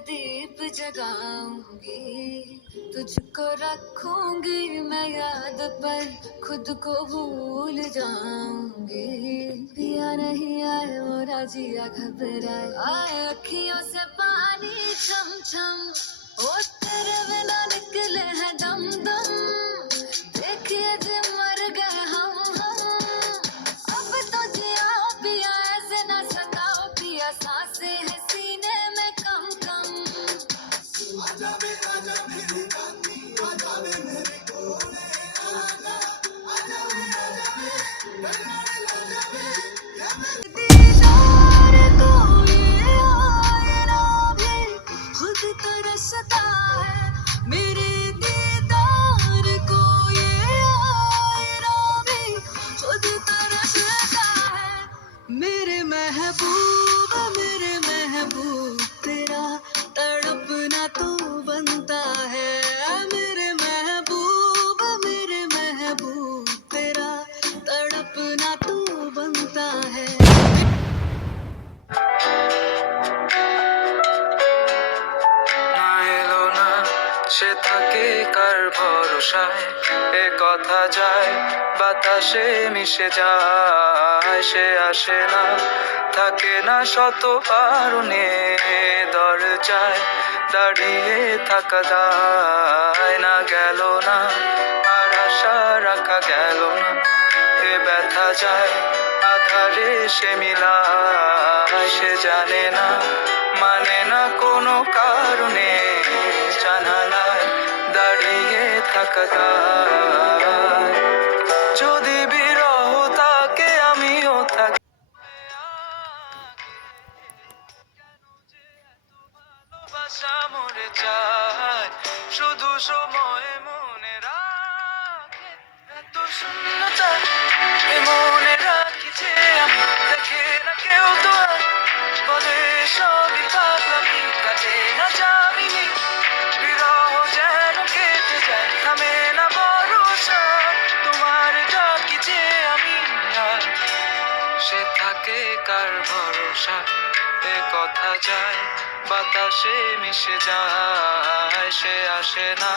दीप जगाऊंगी, तुझको रखूंगी मैं याद पर, खुद को भूल जाऊंगी। पिया नहीं आए मोरा जिया घबराए, आए अखियों से पानी छम छम, ओ तेरे बिना निकले हैं दम दम, देखिए जे मर गए हम। अब तो जिया पिया ऐसे न सताओ पिया, सांसें हैं सीने में कम कम। आजा मेरी रानी, आजा मेरे कोने, आजा आजा दीदार को ये आईना भी खुद तरसता है, मेरे दीदार को ये आईना भी खुद तरसता है। मेरे महबूब तेरा तड़पना तो बनता है, मेरे महबूब तेरा तड़पना तो बनता है। না এলো না সে থাকে কার ভরসায়, এ কথা যায় বাতাসে মিশে যায়, সে আসে না থাকে না শত কারণে, দরজায় দাঁড়িয়ে থাকা দায় না, গেল না আর আশা রাখা গেল না, এ ব্যথা যায় আধারে সে মিলায়, সে জানে না মানে না কোনো কারণে, জানালায় দাঁড়িয়ে থাকা দায়। যদি বিরহ তাকে আমিও থাকি, কেন যে এত ভালোবাসা মরে যায়, শুধু সময় মনে রাখে এত শূন্যতা, এ মনে রাখি যে আমি, দেখে না কেউ তো আর, বলে সবই পাগলামি, কাটে না যাবিনি, বিরহ যেন কেটে যায়, থামে না ভরসা, তোমার ডাকি যে আমি আর, সে থাকে কার ভরসা, এ কথা যায় বাতাসে মিশে যায়, সে আসে না